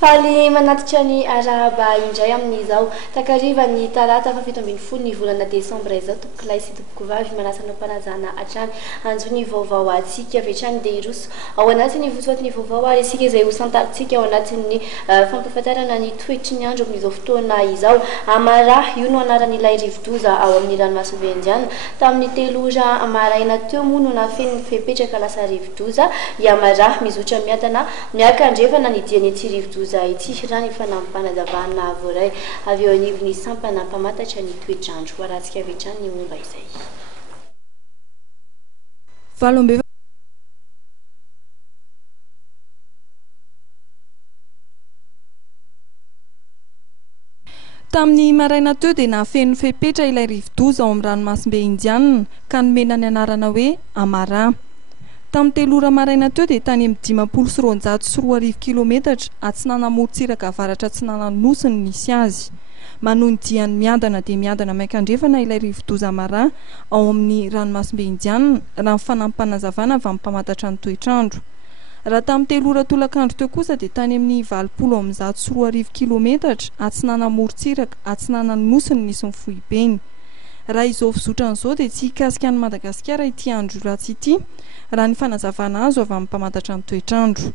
Faly manatitra ny arahaba indray amin'izao takariva ny talata fa 17 ny volana desambra izao tompoko lahy sy tompoko vavy manasana mpanazana hatrany anjo ny vaovao atsika avy hatrany dia iroso ao anatin'ny votoaty ny vaovao ary isika izay ho santaritsika ao anatin'ny fampahafantarana ny toetry ny andro amin'izao fotoana izao amara io no anaran'ilay rivodoza ao amin'ny ranomasimbe indiana tamin'ny 3 ora maraina teo moa no nafen'ny fepetraka lasa rivodoza iamara mizotra miadana miaka-andrefana ny diany ety rivodoza ity raha ny fanampanazavana voray avy eo anivon'ny sampana mpamantatra ny toetrandro hoaratsika avy hatrany ny momba izay. Tamin'ny maraina teo dia nafen'ny fepetra ilay rivodoza ao amin'ny ranomasimbe indiana ka nomena ny anarana hoe Amara. Tamin'ny 3 ora maraina teo dia tany amin'ny 540 kilometatra atsinana morontsiraka avaratra atsinana nosy ny nisy azy. Manon diany miadana dia miadana maika-andrefana ilay rivodoza Amara ao amin'ny ranomasimbe indiana raha ny fanampanazavana avy amin'ny mpamantatra ny toetrandro. Raha tamin'ny 3 ora tolakandro teo kosa dia tany amin'ny 20 kilometatra atsinana morontsiraka atsinana nosy ny nisy ny fohibeny. Raha izao fizotran'izao dia tsy hikasika any Madagasikara ity andro ratsy ity raha ny fanazavana azo avy amin'ny mpamantatra ny toetrandro.